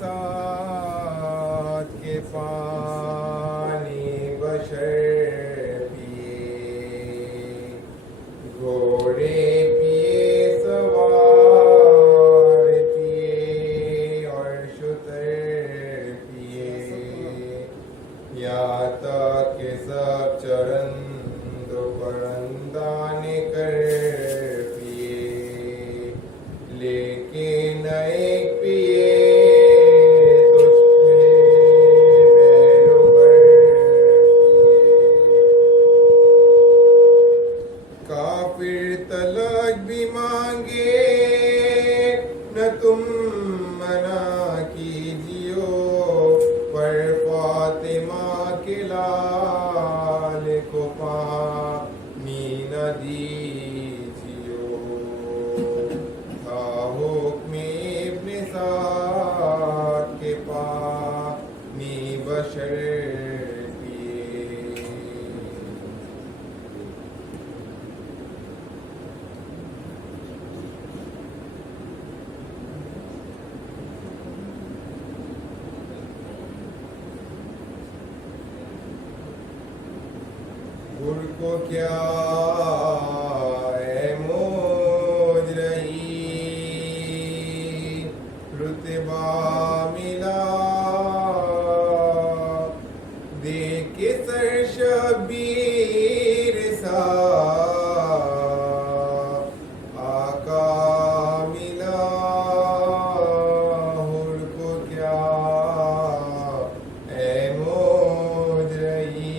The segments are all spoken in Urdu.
ساتھ کے پانی بشر پیے، گھوڑے پیے، سوار پیے اور شتر پیے، یہاں تک کہ سب چرند و پرندان کر پیے، لیکن ایک پیے تجھ سے بیروبر پیے، کافر تلک بھی مانگے نہ تم منع کیجیو، پر فاطمہ کے لال کو پانی نہ دیجیو، تھا حکم ابن سعد کے پانی بشر پیے۔ گر کو کیا اے موج رہی، رتبہ ملا دیکھ کے سر شبیر سا، آقا ملا ہر کو کیا اے موج رہی،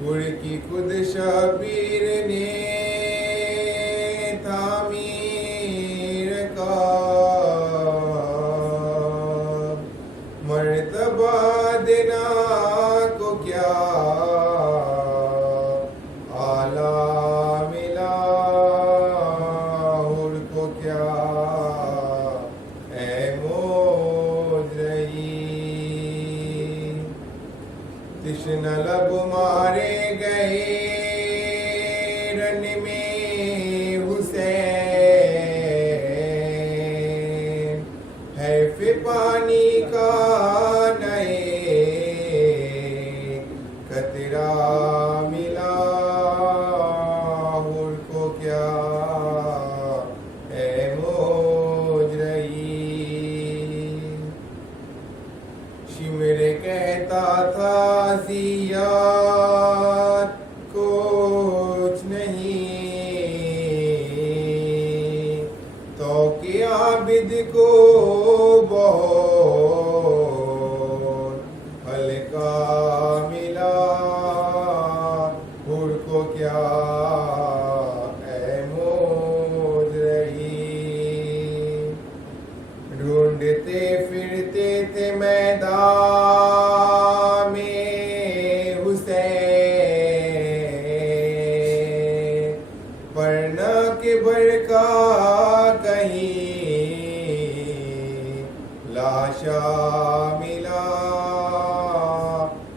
ہر کی خود شبیر نے تعمیر کا، مرتبہ دینا کو کیا اعلیٰ ملا، ہر کو کیا اے موج رہی، تشنہ لب مارے گئے رن میں حسین، حیف پانی کا نئے قطرہ ملا، ہر کو کیا اے موج رہی، شمر کہتا تھا اذیت کچھ نہیں، تو کہ عابد کو بہت ہلکا ملا، ہر کو کیا اے موج رہی، ڈھونڈتے پھرتے تھے میدان میں حسین، پر نہ کہ برقع کہیں لاشا ملا،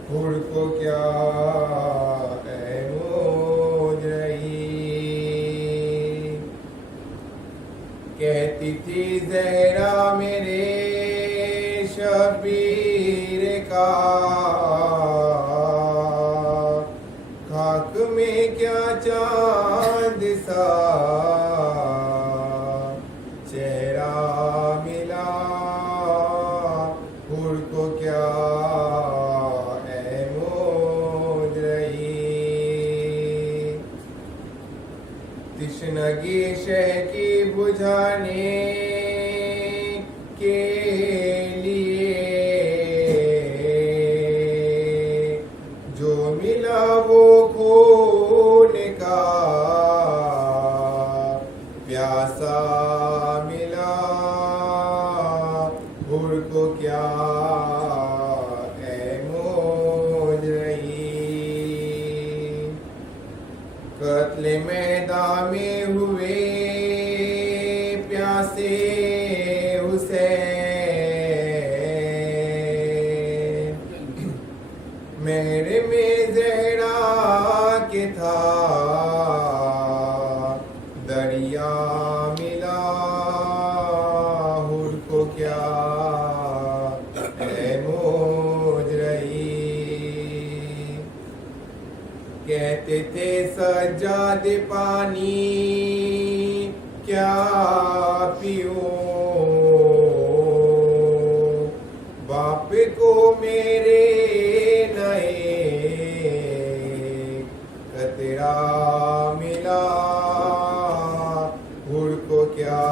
ہر کو کیا اے موج رہی، کہتی تھی زہرا میرے شبیر کا، خاک میں کیا چاند سا چہرہ ملا، ہر کو کیا اے موج رہی، تشنگی شہ کی بجھانے کے لیے جو ملا وہ خون کا پیاسا ملا، ہر کو کیا اے موج رہی، قتل میدان میں ہوئے پیاسے حسین، مہر میں زہرا کے تھا دریا ملا، سجاد پانی کیا پیوں، باپ کو میرے نئے قطرہ ملا، گڑ کو کیا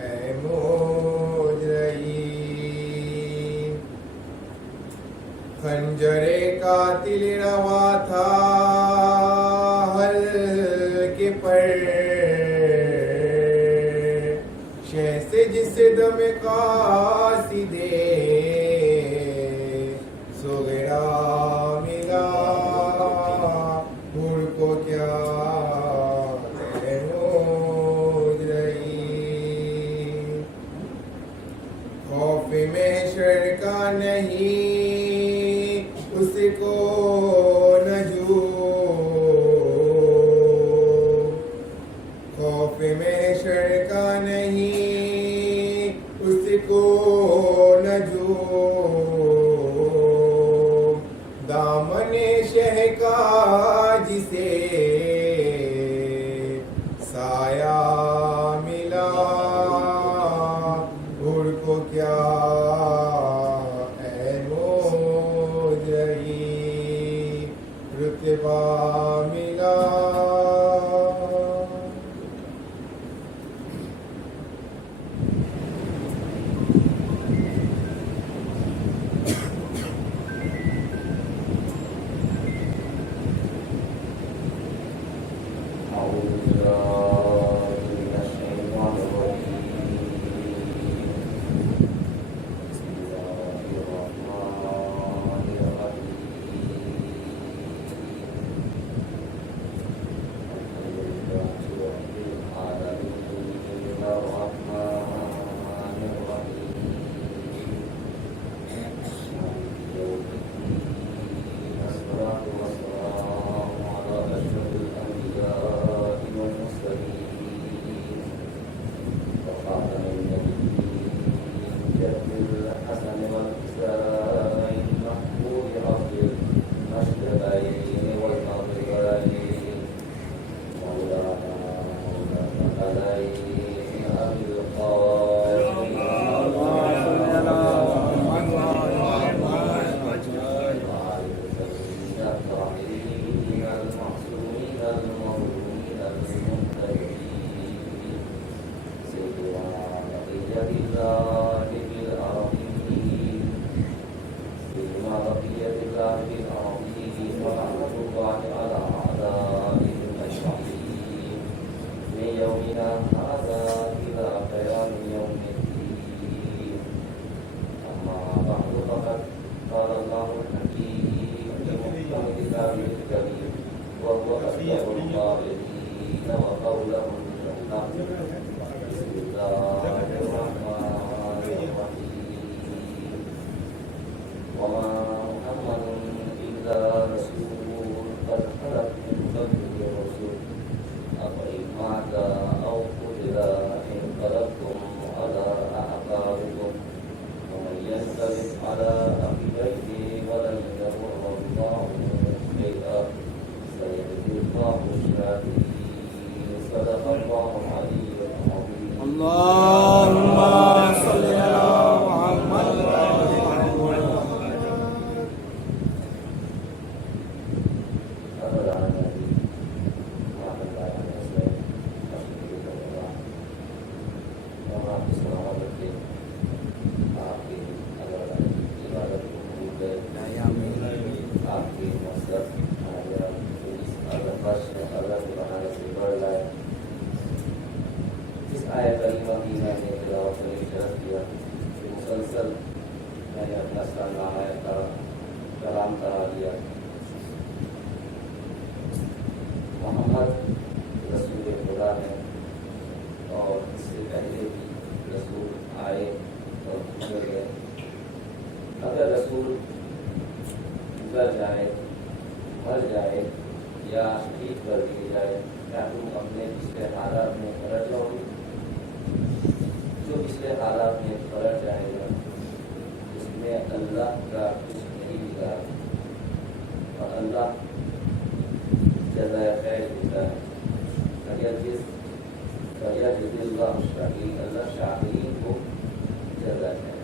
ہے موج رہی، خنجر قاتل روا تھا حلقے پر، شہ سے جس دم قاصد صغرا ملا، گڑ کو کیا ہے موج رہی، خوف محشر کا نہیں اس کو نہ جو، خوف محشر کا نہیں اس کو نہ جو، دامن شہ کا جسے سایہ ملا، گڑ کو کیا ہے موج رہی، رتبہ ملا۔ جزائے خیر دیتا ہے. اللہ شاکرین، اللہ شاکرین کو جزائے خیر.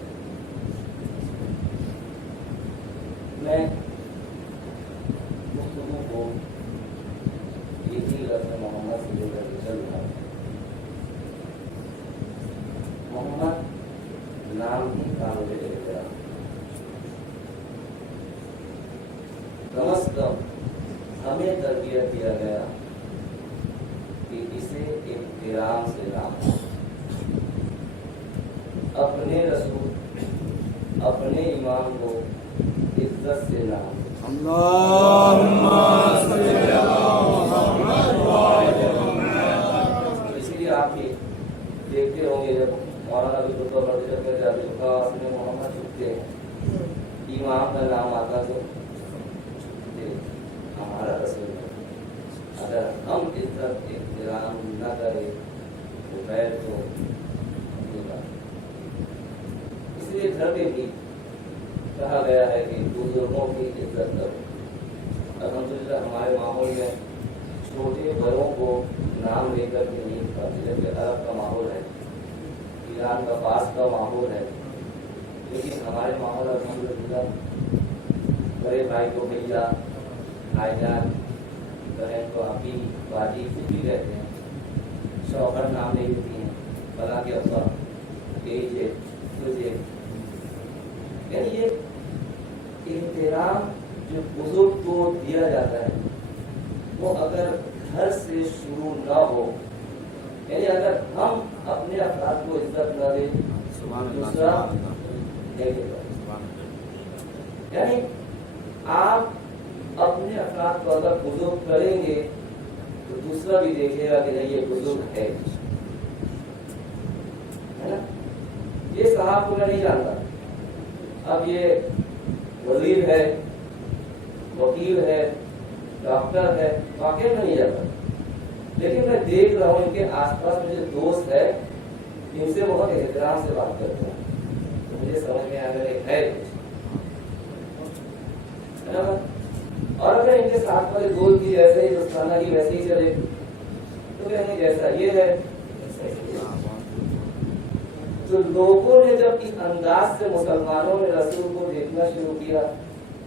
میں گفتگو کو یہی لفظ محمد سے لے کر کے چل رہا ہوں. محمد نام ہی کام لے گیا. کم از کم ہمیں تربیت دیا گیا کہ اسے احترام سے نام، اپنے رسول اپنے امام کو عزت سے نام. اسی لیے آپ یہ دیکھتے ہوں گے جب مولانا بھی خطبہ پڑھتے جب جاتے میں محمد چھپتے ہیں، امام کا نام آتا تو ہمارا رسول ہے. اگر ہم عزت احترام نہ کریں تو خیر تو ہوگا. اس لیے گھر میں بھی کہا گیا ہے کہ بزرگوں کی عزت کرو. الحمدللہ ہمارے ماحول میں چھوٹے بڑوں کو نام لے کر کے نہیں کھاتے. جیسے عرب کا ماحول ہے، ایران کا فارس کا ماحول ہے، لیکن ہمارے ماحول الحمدللہ بڑے بھائی کو بھیا، بھائی جان، بہن کو آپی، باجی کچھ بھی کہتے ہیں. شوہر نام نہیں دیتی ہیں، بلا کے ابا، تیجے، تجھے. یعنی یہ احترام جو بزرگ کو دیا جاتا ہے وہ اگر گھر سے شروع نہ ہو، یعنی اگر ہم اپنے افراد کو عزت نہ دیں دوسرا نہیں دے گا. یعنی آپ اپنے افراد کو اگر بزرگ کریں گے تو دوسرا بھی دیکھے گا کہ نہیں یہ بزرگ ہے نا. یہ صاحب کو میں نہیں جانتا، اب یہ وزیر ہے، وکیل ہے، ڈاکٹر ہے، واقعی میں نہیں جانتا، لیکن میں دیکھ رہا ہوں ان کے آس پاس مجھے دوست ہے، ان سے بہت احترام سے بات کرتا ہوں تو مجھے سمجھ میں آ گیا ہے. اور اگر ان کے ساتھ والے دوست کی جیسے ہی دوستانہ کی ویسے ہی چلے تو کہیں گے جیسا یہ ہے. تو لوگوں نے جب اس انداز سے مسلمانوں نے رسول کو دیکھنا شروع کیا،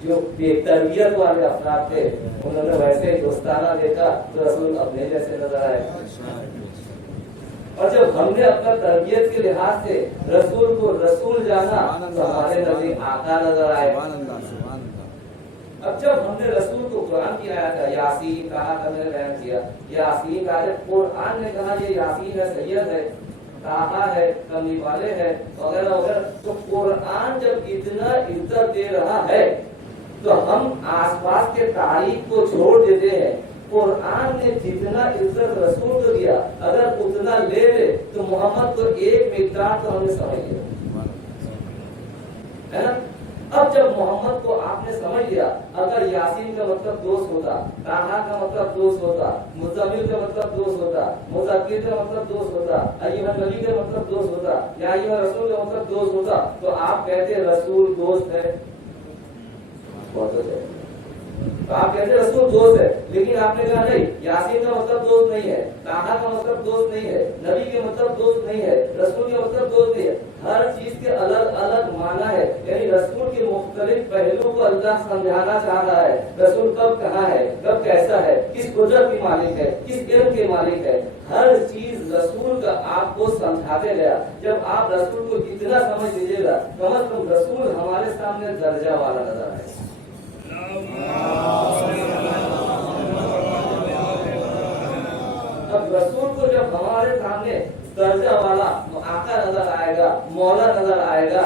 جو بے تربیت والے افراد تھے انہوں نے ویسے ہی دوستانہ دیکھا تو رسول اپنے جیسے نظر آئے. اور جب ہم نے اپنا تربیت کے لحاظ سے رسول کو رسول جانا تو ہمارے نزدیک آقا نظر آئے. اب جب ہم نے رسول کو قرآن کی آیا تھا، یاسین کہا تھا، میں نے بیان کیا یاسین کا، جب قرآن نے کہا یہ یاسین ہے، سید ہے، طٰہٰ ہے، کملی والے ہے وغیرہ وغیرہ، تو قرآن جب اتنا عزت دے رہا ہے تو ہم آس پاس کے تاریخ کو چھوڑ دیتے ہیں. قرآن نے جتنا عزت رسول کو دیا اگر اتنا لے لے تو محمد کو ایک مقدار تو ہم نے سمجھ لیا ہے نا. اب جب محمد کو آپ نے سمجھ لیا، اگر یاسین کا مطلب دوست ہوتا، طٰہٰ کا مطلب دوست ہوتا، مزمل کا مطلب دوست ہوتا، مزکر کا مطلب دوست ہوتا، ایھا النبی کا مطلب دوست ہوتا، یا ایھا رسول کا مطلب دوست ہوتا تو آپ کہتے رسول دوست ہے. آپ کہتے رسول دوست ہے، لیکن آپ نے کہا نہیں، یاسین کا مطلب دوست نہیں ہے، طٰہٰ کا مطلب دوست نہیں ہے، نبی کے مطلب دوست نہیں ہے، رسول کا مطلب دوست نہیں ہے. ہر چیز کے الگ الگ معنی ہے. یعنی رسول کے مختلف پہلو کو اللہ سمجھانا چاہ رہا ہے. رسول کب کہاں ہے، کب کیسا ہے، کس قدرت کے مالک ہے، کس علم کے مالک ہے، ہر چیز رسول کا آپ کو سمجھاتے گیا. جب آپ رسول کو اتنا سمجھ لیجیے گا کم از کم رسول ہمارے سامنے درجہ والا نظر آئے. اب رسول کو جب ہمارے سامنے درجہ والا آقا نظر آئے گا، مولا نظر آئے گا،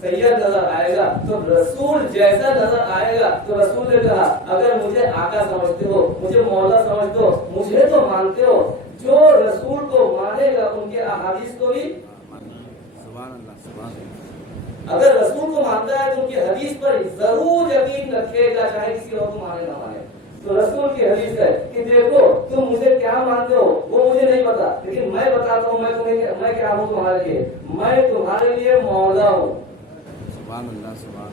سید نظر آئے گا تو رسول جیسا نظر آئے گا. تو رسول نے کہا اگر مجھے آقا سمجھتے ہو، مجھے مولا سمجھتے ہو، مجھے تو مانتے ہو، جو رسول کو مانے گا ان کے احادیث کو بھی سبحان اللہ سبحان اللہ. اگر رسول کو مانتا ہے تو ان کی حدیث پر ضرور یقین رکھے گا، چاہے کسی اور کو مانے نہ مانے. تو رسول کی حدیث ہے کہ دیکھو تم مجھے کیا مانتے ہو وہ مجھے نہیں پتا، لیکن میں بتاتا ہوں میں کیا ہوں تمہارے لیے، میں تمہارے لیے مولا ہوں. سبحان اللہ سبحان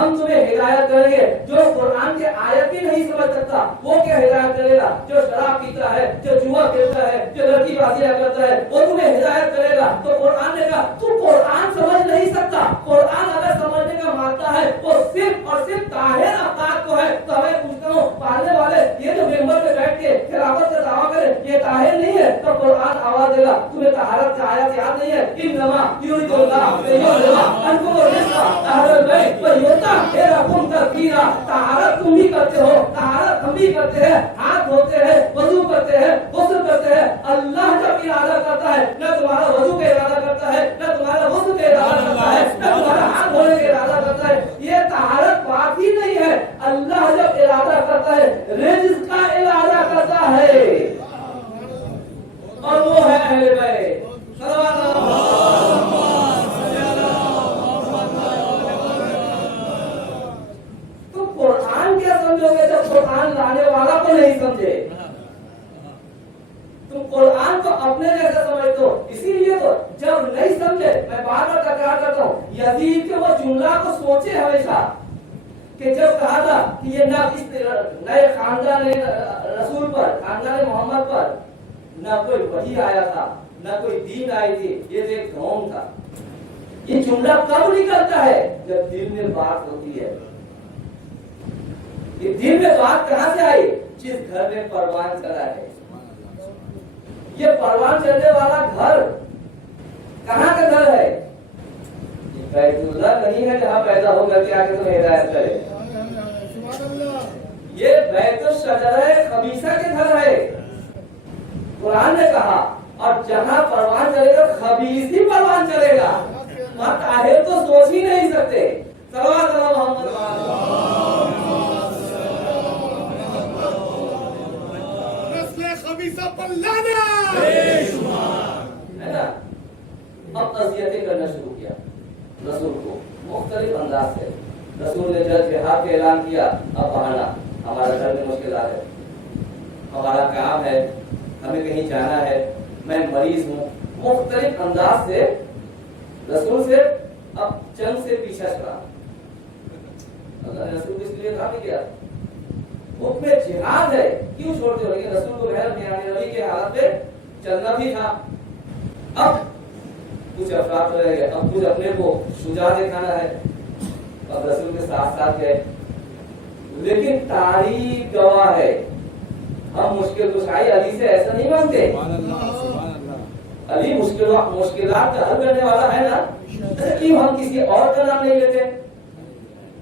ہم تمہیں ہدایت کریں گے. جو قرآن کے آیت بھی نہیں سمجھ سکتا وہ کیا ہدایت کرے گا؟ جو شراب پیتا ہے، جو جوا کھیلتا ہے، جو لڑکی بازیاں کرتا ہے، وہ تمہیں ہدایت کرے گا. تو قرآن نے کہا تو قرآن سمجھ نہیں سکتا. قرآن اگر سمجھنے کا مانتا ہے وہ صرف اور صرف طاہر افراد کو ہے. تو ہمیں پوچھتا ہوں پڑھنے والے یہ جو ممبر پہ بیٹھ کے خلافت کا دعویٰ کرے یہ طاہر نہیں ہے تو قرآن آواز دے گا تمہیں طہارت کا آیات یاد نہیں ہے؟ انما یرید اللہ لیذہب عنکم الرجس اہل البیت ویطہرکم تطہیرا. طہارت تم بھی کرتے ہو، طہارت ہم بھی کرتے ہیں، ہاتھ دھوتے ہیں، وضو کرتے ہیں، غسل کرتے ہیں. اللہ جب ارادہ کرتا ہے نہ تمہارا وضو کا ارادہ کرتا ہے، نہ تمہارا غسل کا ارادہ کرتا ہے، نہ تمہارا ہاتھ دھونے کا ارادہ کرتا ہے. یہ طہارت بات ہی نہیں ہے. اللہ جب ارادہ کرتا ہے رزق کا ارادہ کرتا ہے اور وہ ہے اہل بیت. تو قرآن کیا سمجھو گے جب قرآن لانے والا کو نہیں سمجھے؟ تم قرآن کو اپنے جیسا سمجھتے ہو. اسی لیے تو جب نہیں سمجھے میں بار بار تکرار کرتا ہوں یزید کے وہ جملہ کو سوچے ہمیشہ کہ جب کہا تھا کہ یہ نہ اس نئے خاندان رسول پر، خاندان محمد پر نہ کوئی وحی آیا تھا، نہ کوئی دین آئی تھی، یہ تو ایک قوم تھا. یہ جملہ کب نکلتا ہے؟ جب دل میں بات ہوتی ہے. یہ دل میں بات کہاں سے آئی؟ جس گھر میں پروان چلا ہے. یہ پروان چلنے والا گھر کہاں کا گھر ہے؟ بیت اللہ نہیں ہے جہاں پیدا ہو کر کے آ کے تمہیں ہدایت کرے. یہ بیت الشجرہ خبیثہ کے گھر ہے. قرآن نے کہا اور جہاں پروان چلے گا خبیث ہی پروان چلے گا. طاہر تو سوچ ہی نہیں سکتے. صلوات اللہ محمد ہے نا. اب اذیتیں کرنا شروع کیا رسول کو مختلف انداز سے. رسول نے جب جہاد کا اعلان کیا اب بہانا ہمارا گھر میں مشکلات ہے، ہمارا کام ہے، ہمیں کہیں جانا ہے، میں مریض ہوں. مختلف انداز سے رسول سے اب جنگ سے پیچھا چھڑا. اللہ نے رسول اس لیے کام کیا حکم جہاد ہے کیوں چھوڑتے ہو؟ لیکن رسول کو غیر میانی روی کے حالت میں چلنا بھی تھا. اب کچھ افراد رہ گئے، اب کچھ اپنے کو شجاع دکھانا ہے. اب رسول کے ساتھ ساتھ گئے لیکن تاریخ گواہ ہے ہم مشکل کشائی علی سے ایسا نہیں مانتے. علی مشکلات کا حل کرنے والا ہے نا. کیوں ہم کسی اور کا نام نہیں لیتے؟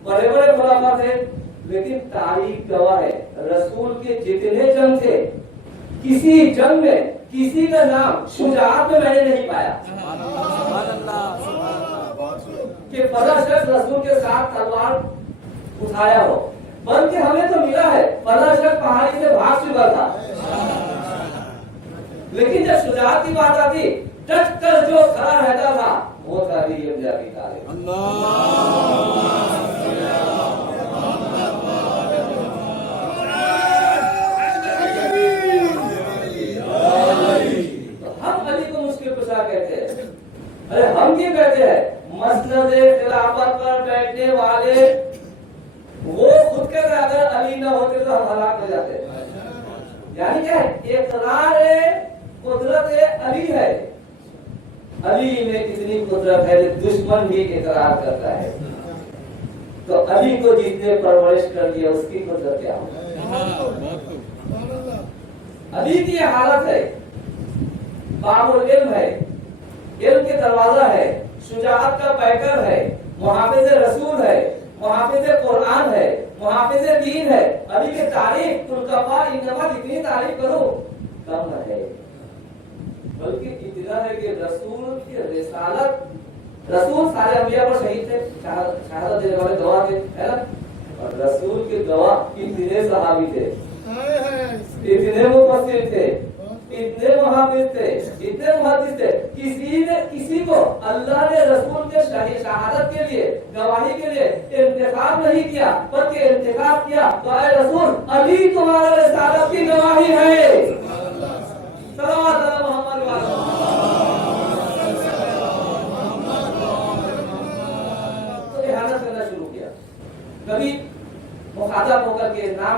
بڑے بڑے خلفاء تھے لیکن تاریخ گواہ ہے رسول کے جتنے جنگ تھے کسی جنگ میں کسی کا نام شجاعت میں میں نے نہیں پایا کہ فلاں شخص رسول کے ساتھ تلوار اٹھایا ہو. بلکہ ہمیں تو ملا ہے فلاں شخص پہاڑی سے بھاگ چکا تھا. لیکن جب شجاعت کی بات آتی ڈٹ کر جو کھڑا رہتا تھا وہ تھا علی ابن ابی طالب. ہم علی کو مشکل کشا کہتے ہیں. ارے ہم یہ کہتے ہیں مسند خلافت پر بیٹھنے والے وہ خود کہتے ہیں اگر علی نہ ہوتے تو ہم ہلاک ہو جاتے. یعنی کیا ہے؟ اقرار قدرت علی ہے. علی میں اتنی قدرت ہے کہ دشمن بھی اقرار کرتا ہے. تو علی کو جس نے پرورش کر دیا اس کی قدرت کیا ہو؟ علی کی یہ حالت ہے. باب العلم ہے، علم کے دروازہ ہے، شجاعت کا پیکر ہے، محافظ رسول ہے، محافظ قرآن ہے، محافظ دین ہے. علی کی تعریف تلقفا انما جتنی تعریف کرو کم ہے. بلکہ اتنا ہے کہ رسول کی رسالت، رسول سارے انبیاء پر شہید تھے، شہادت دینے والے گواہ تھے ہے نا. اور رسول کے گواہ اتنے صحابی تھے، اتنے مفسر تھے، اتنے محافظ تھے، اتنے محدث تھے. کسی کو اللہ نے رسول کے شہادت کے لیے، گواہی کے لیے انتخاب نہیں کیا بلکہ انتخاب کیا تو اے رسول علی تمہارا رسالت کی گواہی ہے. صلوات اللہ محمد تو احاطہ کرنا شروع کیا.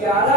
11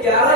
11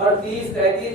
38, 33,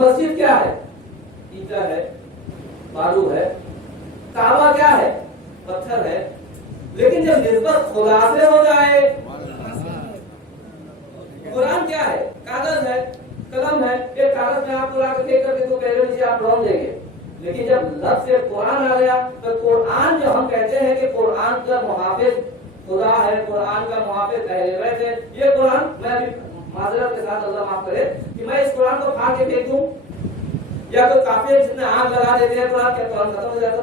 مسجد کیا ہے؟ اینٹا ہے، بالو ہے. کعبہ کیا ہے؟ پتھر ہے. لیکن جب نسبت خدا سے ہو جائے، قرآن کیا ہے؟ کاغذ ہے، قلم ہے. ایک کاغذ میں آپ لا کے دیکھ کر کے تو پہلے نیچے آپ ڈھونڈ دیں گے. لیکن جب لفظ سے قرآن آ گیا تو قرآن جو ہم کہتے ہیں کہ قرآن کا محافظ خدا ہے، قرآن کا محافظ اہل بیت ہے، یہ قرآن میں ابھی معذرت کے ساتھ اللہ معاف کرے کہ میں اس قرآن کو پھاڑ کے پھینک دوں، یا تو کافر جتنے آگ لگا دیتے ہیں قرآن کے، قرآن ختم ہو جاتا.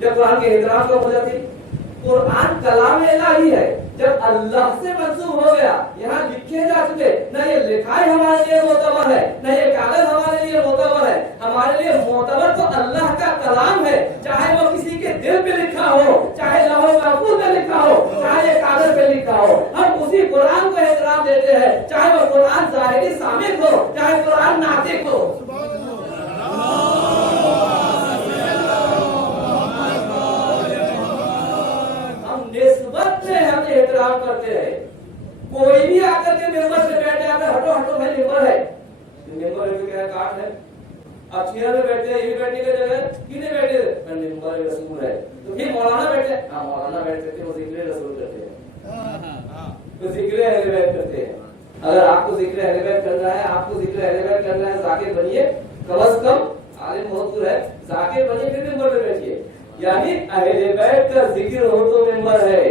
جب قرآن کے احترام کو ہو جاتی. قرآن کلام الہی ہے، جب اللہ سے منسوب ہو گیا، یہاں لکھے جا چکے، نہ یہ لکھائی ہمارے لیے معتبر ہے، نہ یہ کاغذ ہمارے لیے معتبر ہے. ہمارے لیے معتبر تو اللہ کا کلام ہے، چاہے وہ کسی کے دل پہ لکھا ہو، چاہے لوح محفوظ میں لکھا ہو، چاہے یہ کاغذ پہ لکھا ہو. ہم اسی قرآن کو احترام دیتے ہیں، چاہے وہ قرآن ظاہری سامع ہو، چاہے قرآن ناطق ہو. نسبت میں ہم احترام کرتے ہیں. کوئی بھی آ کر کے ممبر سے بیٹھ جائے، ہٹو ہٹو بھائی ممبر ہے، ممبر ہے تو کیا کاٹ ہے. آپ چیئر میں بیٹھتے ہیں، یہ بیٹھنے کی جگہ کتنے بیٹھے تھے؟ ممبر رسول ہے. تو پھر مولانا بیٹھے، ہاں مولانا بیٹھتے تھے، وہ ذکر رسول کرتے ہیں، تو ذکر اہل بیت کرتے ہیں. اگر آپ کو ذکر اہل بیت کرنا ہے، آپ کو ذکر اہل بیت کرنا ہے، ذاکر بنیے. کم از کم عالم بہت دور ہے، ذاکر بنیے پھر ممبر پہ بیٹھیے. یعنی اہل بیت کا ذکر ہو تو ممبر ہے.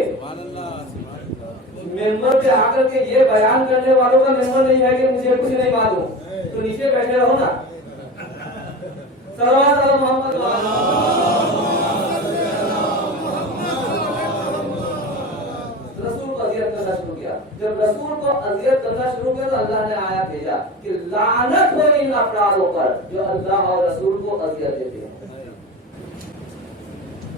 ممبر پہ آ کر کے یہ بیان کرنے والوں کا ممبر نہیں ہے کہ مجھے کچھ نہیں معلوم، تو نیچے بیٹھے رہو نا. صلوات علی محمد. رسول کو اذیت کرنا شروع کیا. جب رسول کو اذیت کرنا شروع کیا تو اللہ نے آیات بھیجا کہ لعنت ہو ان افرادوں پر جو اللہ اور رسول کو اذیت دیتے ہیں.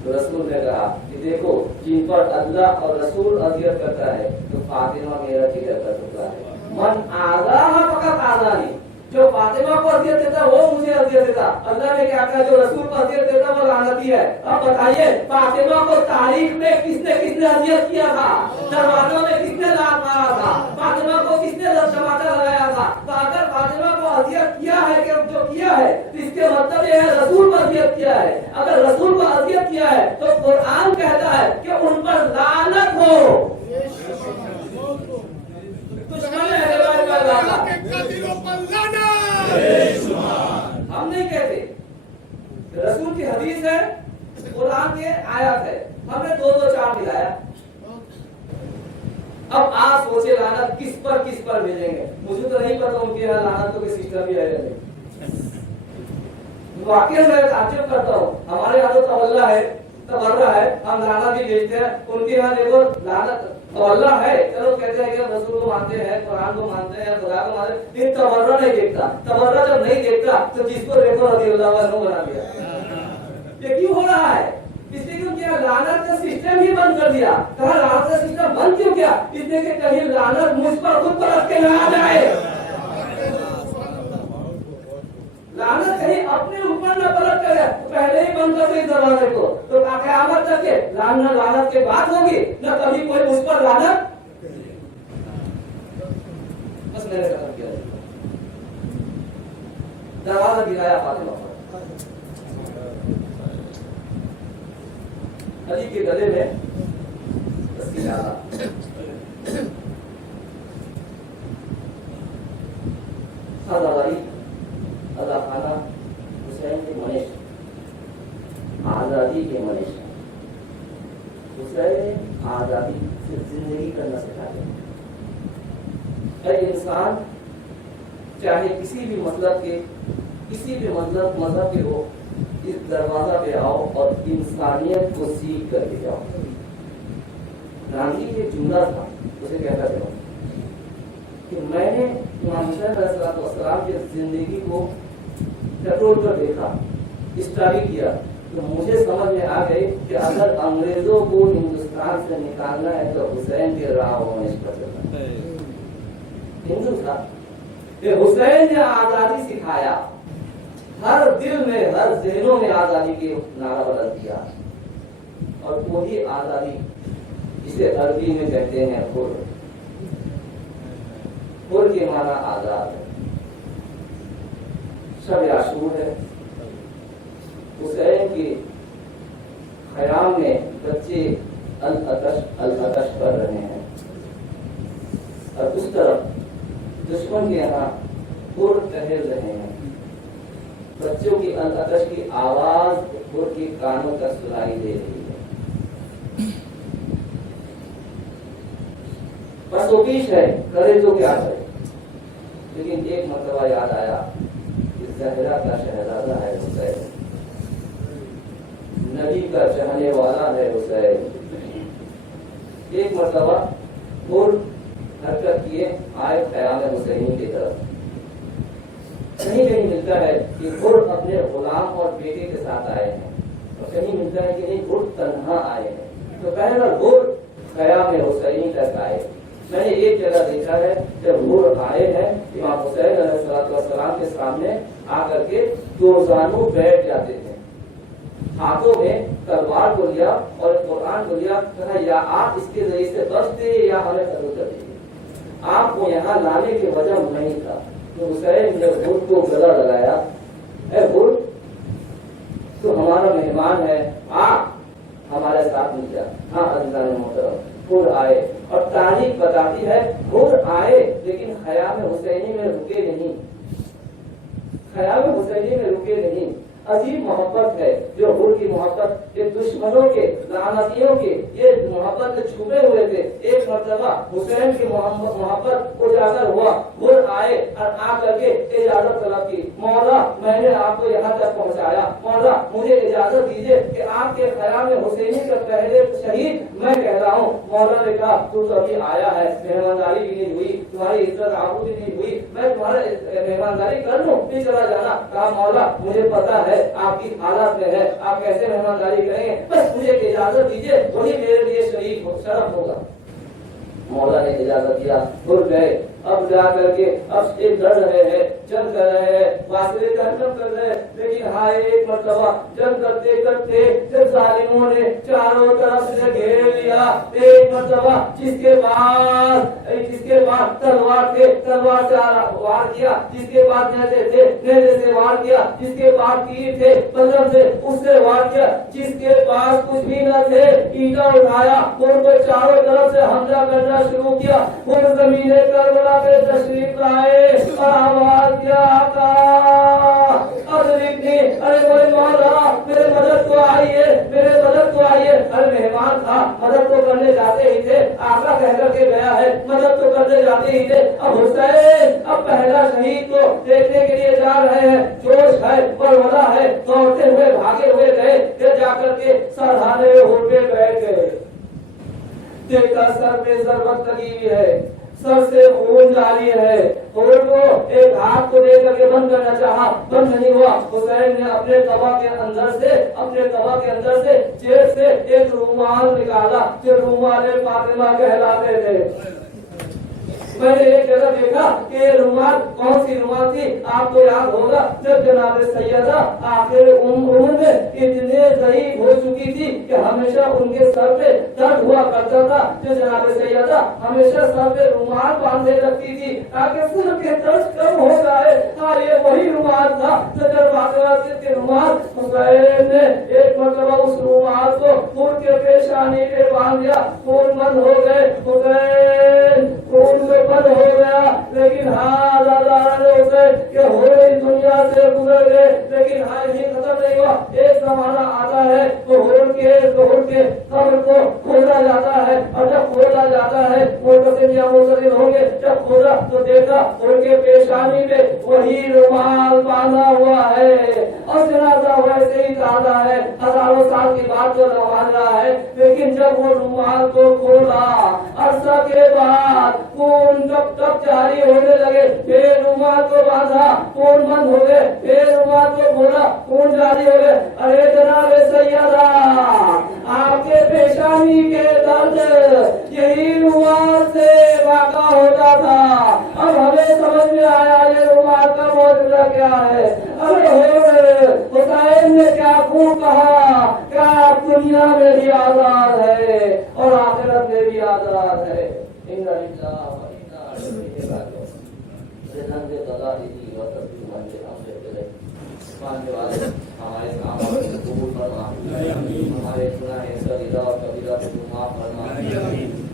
تو رسول نے کہا کہ دیکھو جن پر اللہ اور رسول اذیت کرتا ہے تو فاطمہ میرا جگر کا ٹکڑا ہے. من آذاہا فقط آذانی، جو فاطمہ کو اذیت دیتا وہ مجھے اذیت دیتا. اللہ نے کیا کہا؟ جو رسول کو اذیت دیتا وہ لعنتی ہے. اب بتائیے فاطمہ کو تاریخ میں کس نے اذیت کیا تھا؟ دروازوں میں کس نے لات مارا تھا؟ فاطمہ کو کس نے ٹماٹر لگایا تھا؟ تو اگر فاطمہ کو اذیت کیا ہے کہ جو کیا ہے تو اس کے مطلب یہ ہے رسول کو اذیت کیا ہے. اگر رسول کو اذیت کیا ہے تو قرآن کہتا ہے کہ ان پر لعنت ہو. ہم نہیں کہتے، رسول کی حدیث ہے، قرآن کے آیات ہے، ہم نے دو چار ملایا. اب آپ سوچے لعنت کس پر بھیجیں گے. مجھے تو نہیں پتا ان کے یہاں لعنت تو سسٹم بھی ہے. واقعی میں تعجب کرتا ہوں، ہمارے یہاں تو تولہ ہے، تبرہ ہے، ہم لعنت بھی بھیجتے ہیں. ان کے یہاں دیکھو لعنت تولہ ہے، چلو کہتے ہیں کہ رسول کو مانتے ہیں، قرآن کو مانتے ہیں، خدا کو مانتے ہیں، لیکن تبرہ نہیں دیکھتا. تبرہ جب نہیں دیکھتا تو جس کو دیکھو رضی اللہ عنہ بنا دیا. یہ کیوں ہو رہا ہے؟ اس لیے کیوں کیا لعنت کا سسٹم ہی بند کر دیا. کہا لعنت کا سسٹم بند کیوں کیا؟ اس لیے کہ کہیں لعنت مجھ پر خود پرست کے نہ آ جائے، لعنت کہیں اپنے اوپر نہ پلٹ کرے. پہلے ہی بند کر دے دروازے کو، تو قیامت تک کے لعنت کے بعد ہوگی نہ کبھی کوئی مجھ پر لعنت. بس میں نے ختم کیا، دروازہ گرایا فاطمہ پر. علی کے گلے میں رسی ڈالا. اللہ خانہ حسین کے منش، آزادی کے منش. حسین آزادی سے زندگی کرنا سکھاتے ہیں. ہر انسان چاہے کسی بھی مذہب کے ہو، اس دروازہ پہ آؤ اور انسانیت کو سیکھ کر کے جاؤ. گاندھی ایک جملہ تھا، اسے کہتا تھا کہ میں نے امام حسین علیہ السلام کی زندگی کو ٹٹول کر دیکھا، اسٹڈی کیا، تو مجھے سمجھ میں آ گئی کہ اگر انگریزوں کو ہندوستان سے نکالنا ہے تو حسین کے راہ ہونے پر چلنا. ہندو تھا، حسین نے آزادی سکھایا، ہر دل میں ہر ذہنوں میں آزادی کے نعرہ بلند کیا. اور وہی آزادی جسے عربی میں کہتے ہیں حر کے معنی آزاد ہے. شب عاشور ہے، حسین کی خیام میں بچے العطش کر رہے ہیں، اور اس طرف دشمن کے یہاں پور ٹہل رہے ہیں، بچوں کی العطش کی آواز پور کی کانوں تک سنائی دے رہی ہے۔ بس وہ پیش ہے، کرے تو کیا کرے، لیکن ایک مرتبہ یاد آیا کہ زہرا کا شہزادہ ہے حسین، نبی کا چاہنے والا ہے حسین۔ ایک مرتبہ پور حرکت کیے آئے خیام حسینی کی طرف، کہیں کہیں ملتا ہے کہ پور اپنے غلام اور بیٹے کے ساتھ آئے ہیں، اور کہیں ملتا ہے کہ نہیں پور تنہا آئے ہیں۔ تو پہلا پور خیام حسینی تک آئے۔ میں نے ایک جگہ دیکھا ہے جب پور آئے ہیں امام حسین علیہ السلام کے سامنے آ کر کے دو زانو بیٹھ جاتے تھے، ہاتھوں میں تلوار کو لیا اور قرآن کو لیا، کہا یا آپ اس کے ذریعے سے بچ دے یا ہمیں قتل کر دیجیے۔ آپ کو یہاں لانے کی وجہ نہیں تھا، تو حسین نے خود کو گلا لگایا، اے خود تو ہمارا مہمان ہے، آپ ہمارے ساتھ مل جا۔ ہاں عزیزان محترم، خود آئے، اور تاریخ بتاتی ہے خود آئے لیکن خیام حسینی میں رکے نہیں، خیام حسینی میں رکے نہیں۔ عجیب محبت ہے جو حور کی محبت، یہ دشمنوں کے لعنتیوں کے یہ محبت سے چھپے ہوئے تھے۔ ایک مرتبہ حسین کی محبت اجاگر ہوا، حور آئے اور آ کر کے اجازت طلب کی، مولا میں نے آپ کو یہاں تک پہنچایا، مولا مجھے اجازت دیجیے کہ آپ کے خیام حسینی کا پہلے شہید میں کہہ رہا ہوں۔ مولا نے کہا تو ابھی آیا ہے، مہمانداری بھی نہیں ہوئی، تمہاری عزت آبرو بھی نہیں ہوئی، میں تمہارا مہمانداری کر لوں پھر چلا جانا۔ کہا مولا مجھے پتا ہے آپ کی حالات میں ہے، آپ کیسے مہمانداری کریں گے، بس مجھے اجازت دیجیے، وہی میرے لیے شرف ہوگا۔ مولا نے اجازت دیا، بھول گئے۔ اب جا کر کے اب ایک لڑ رہے ہیں، جنگ کر رہے ہیں، فاصلے کا حکم کر رہے ہیں، لیکن ہاں ایک مرتبہ جنگ کرتے کرتے جب ظالموں نے چاروں طرف سے گھیر لیا، ایک مرتبہ جس کے بعد تلوار سے وار کیا، جس کے بعد نیزے سے وار کیا، جس کے بعد تیر تھے بدر سے اس سے وار کیا، جس کے پاس کچھ بھی نہ تھے اینٹا اٹھایا، ان پر چاروں طرف سے حملہ کرنا شروع کیا۔ وہ زمین کربلا پہ تشریف لائے اور آواز کیا آقا ادرکنی، ارے بولے مولا میرے مدد کو آئیے، میرے مدد کو آئیے۔ ارے مہمان تھا، مدد تو کرنے جاتے ہی تھے، آقا کہہ کر کے گیا ہے، مدد تو کرنے جاتے ہی تھے۔ اب حسین اب پہلا شہید کو دیکھنے کے لیے جا رہے ہیں، جوش ہے ولولہ ہے، دوڑتے ہوئے بھاگے ہوئے گئے، پھر جا کر کے سرحانے ہو کے بیٹھ گئے۔ دیکھا سر پہ ضربت لگی ہوئی ہے، سر سے خون جاری ہے، اور کو ایک ہاتھ کو دے کر کے بند کرنا چاہا، بند نہیں ہوا۔ حسین نے اپنے قبا کے اندر سے جیب سے ایک رومال نکالا جو رومال فاطمہ کہلاتے تھے۔ میں نے ایک جگہ دیکھا کہ یہ رومال کون سی رومال تھی، آپ کو یاد ہوگا جب جناب سیدہ آخر عمر میں اتنے ضعیف ہو چکی تھی کہ ہمیشہ ان کے سر پہ درد ہوا کرتا تھا، جو جناب سیدہ ہمیشہ سر پہ رومال باندھے رکھتی تھی تاکہ سر کے درد کم ہو جائے۔ ہاں یہ وہی رومال تھا جو جب فاطمہ کے رومال حسین نے ایک مرتبہ اس رومال کو خون کے پیشانی پہ باندھ دیا، خون بند ہو گئے، حسین خون میں بند ہو گیا، لیکن ہاں کہ ہو رہی دنیا سے گزر گئے، لیکن ہاں یہ ختم نہیں ہوا۔ ایک زمانہ آتا ہے تو ہور کے قبر کو کھولا جاتا ہے، اور جب کھولا جاتا ہے مرتضی یا مرتضی ہوں گے، جب کھولا تو دیکھا ان کے پیشانی میں وہی رومال باندھا ہوا ہے، اور جنازہ ویسے ہی تازہ ہے، ہزاروں سال کی بات تو مان رہا ہے، لیکن جب وہ رومال کو کھولا عرصہ کے بعد خون کب جاری ہونے لگے، پھر رومال کو باندھا خون بند ہو گئے، پھر رومال کو کھولا خون جاری ہو گئے۔ ارے جناب سیدہ آپ کے پیشانی کے درد یہی رومال سے واقع ہوتا تھا، اب ہمیں سمجھ میں آیا یہ رومال کا موجودہ کیا ہے۔ ارے حسین نے کیا خوب کہا کہ آپ دنیا میں بھی آزاد ہے اور آخرت میں بھی آزاد ہے۔ رضن قضائه وتسليما لأمر إليه ماننے والے ہمارے اعمال کو قبول فرما ہمارے گناہ صغیرہ اور کبیرہ کو معاف فرما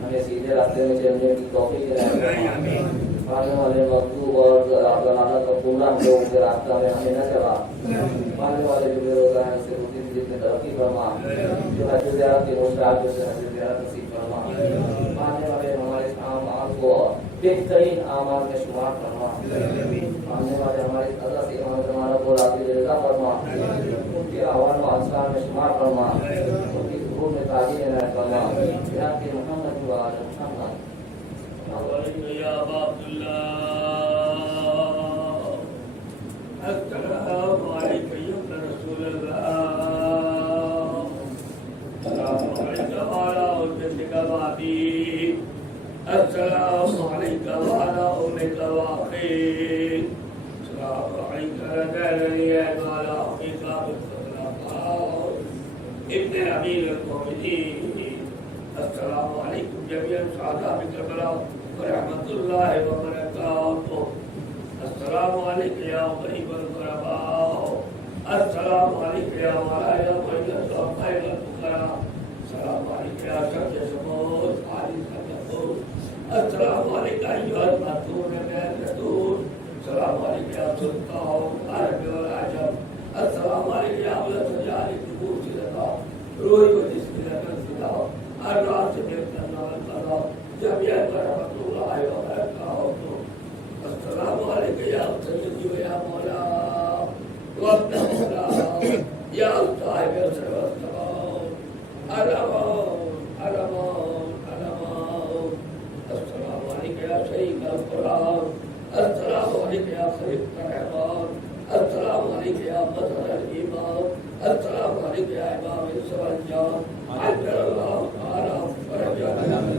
ہمیں سیدھے راستے میں چلنے کی توفیق عطا فرما آنے والے مغضوب اور ضلالت اور گمراہ لوگوں کے راستہ میں ہمیں نہ چلا آنے والے جو بے روزگار ہیں اسے روزی رزق میں ترقی فرما جو حج زیارت کے مشتاق ہیں اسے حج زیارت نصیب فرما آنے والے ہمارے اعمال کو بہترین اعمال میں شمار فرما آنے والے ہمارے قضا سے ہمارا کو راضی رضا فرما ان کے احوال و اذکار میں شمار فرما ان کی ظہور میں تعلیم عنایت فرما یا کہ محمد و آل محمد یا عبد اللہ السلام علیکم یا رسول اللہ السلام علیکم وعلی حجتک وعبی السلام علیکم وعلی امک واقعی السلام علیکم رجالنی وعلی امک بالصلاة ابن امیر المؤمنین السلام علیکم جميعا سعداء بکربلا ورحمۃ اللہ وبرکاتہ السلام علیکم یا غریب الغرباء السلام علیکم یا مولانا معین الضعفاء والفقراء السلام علیکم یا شرف شموس عالی النفوس السلام علیکم ایھا المأتون المأتون السلام علیکم یا سلطان العرب والعجم السلام علیکم یا ابو سجال النفوس لنا روح و جسم لنا الفدا الراس بيتنا والقضاء جميعا ورحمة الله وبركاته السلام عليك يا سيدي ويا مولاي وابن مولاي يا صاحب السر والسلام الامان السلام عليك يا شيخ القرآن السلام عليك يا خليفة الرحمن السلام عليك يا مظهر الإيمان السلام عليك يا إمام السوانجان عجل الله تعالى فرجعنا